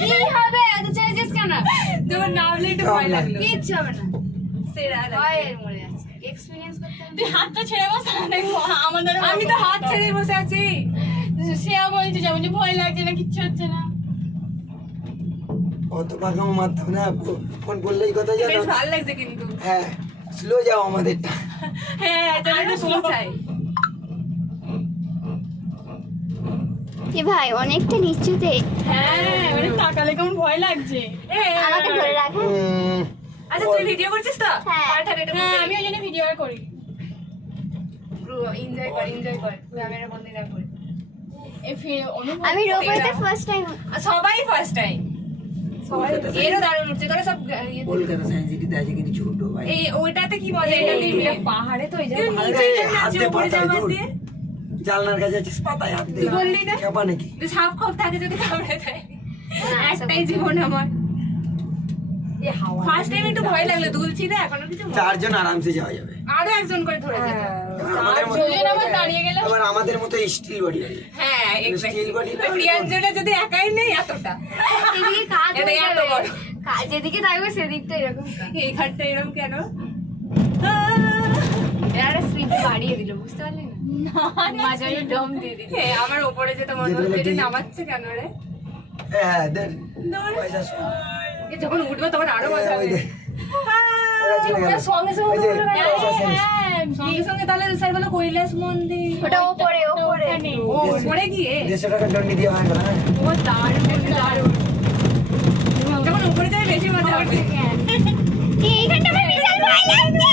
কি হবে এত চেঞ্জেস কেন? তোমার নামলে একটু ভয় লাগলো। কিচ্ছু হবে না, সেরা হয় মরে যাচ্ছে। এক্সপেরিয়েন্স করতে হবে। তুই হাতটা ছেড়ে বস না, দেখো আমাদের আমি তো হাত ছেড়ে বসে আছি। সেও বলছে যেমন যে ভয় লাগছে না, কিচ্ছু হচ্ছে না। অত পাকামো মারতাম না, ফোন করলেই কথা জানো। বেশ ভালো লাগছে কিন্তু। হ্যাঁ স্লো যাও আমাদেরটা। হ্যাঁ আরো স্লো চাই। এ ভাই অনেকটা নিচুতে, হ্যাঁ মানে তাকালে কেমন ভয় লাগছে। আমাকে ধরে রাখেন। আচ্ছা তুই ভিডিও করছিস তো? হ্যাঁ। পাঠার এটা হ্যাঁ আমি ওই জন্য ভিডিও করি। এনজয় কর ক্যামেরা বন্ধ না করে। আমি রোবটে ফার্স্ট টাইম। সবাই ফার্স্ট টাইম। সবাই এরও দারুণ উঠছে তোরা সব কলকাতা সায়েন্স সিটিতে আছে কিন্তু ছোট ভাই। এই ওইটাতে কি মজা? এটা পাহাড়ে তো এই যে হাতে পাতায় দৌড়। জানলার কাছে আছিস পাতায় হাত দিয়ে। বললি না? খেপা নাকি? সাপ খপ থাকে যদি কামড়ে দেয়। একটাই জীবন আমার। ফার্স্ট টাইম একটু ভয় লাগলো, দুলছি না এখনো কিছু। চারজন আরামসে যাওয়া যাবে। আরো একজন করে ধরে যেত। আবার দাঁড়িয়ে গেলে এবার আমাদের মতো স্টিল বডি আছে। হ্যাঁ স্টিল বডি না প্রিয়াঞ্জনা যদি একাই নেই এতটা, এদিকে কাজ এটা হয়ে এত যাবে। বড়। কাজ যেদিকে থাকবে সেদিকটা এরকম। এইখানটা এরকম কেন? এরা স্পিড বাড়িয়ে দিল, বুঝতে পারলি না? মাঝারি দম দিয়ে দিল। আমার উপরে যেটা মনে হচ্ছে এটা নামাচ্ছে কেন রে? হ্যাঁ দেন পয়সা শোন। এ যখন উঠবে তখন আরো মজা হবে। ওরা চলে গেল। সঙ্গে সঙ্গে ওই যে, উঠে গেল। পয়সা শেষ। সঙ্গে সঙ্গে তাহলে স্যার বলে কৈলাস মন্দির। ওটা ওপরে ওপরে। ও পড়ে গিয়ে 150 টাকা দন্ডি দিয়ে হয় না। ও দারুণ। যখন উপরে যাবে বেশি মজা হবে। এইখানটা আমার বিশাল ভয় লাগছে।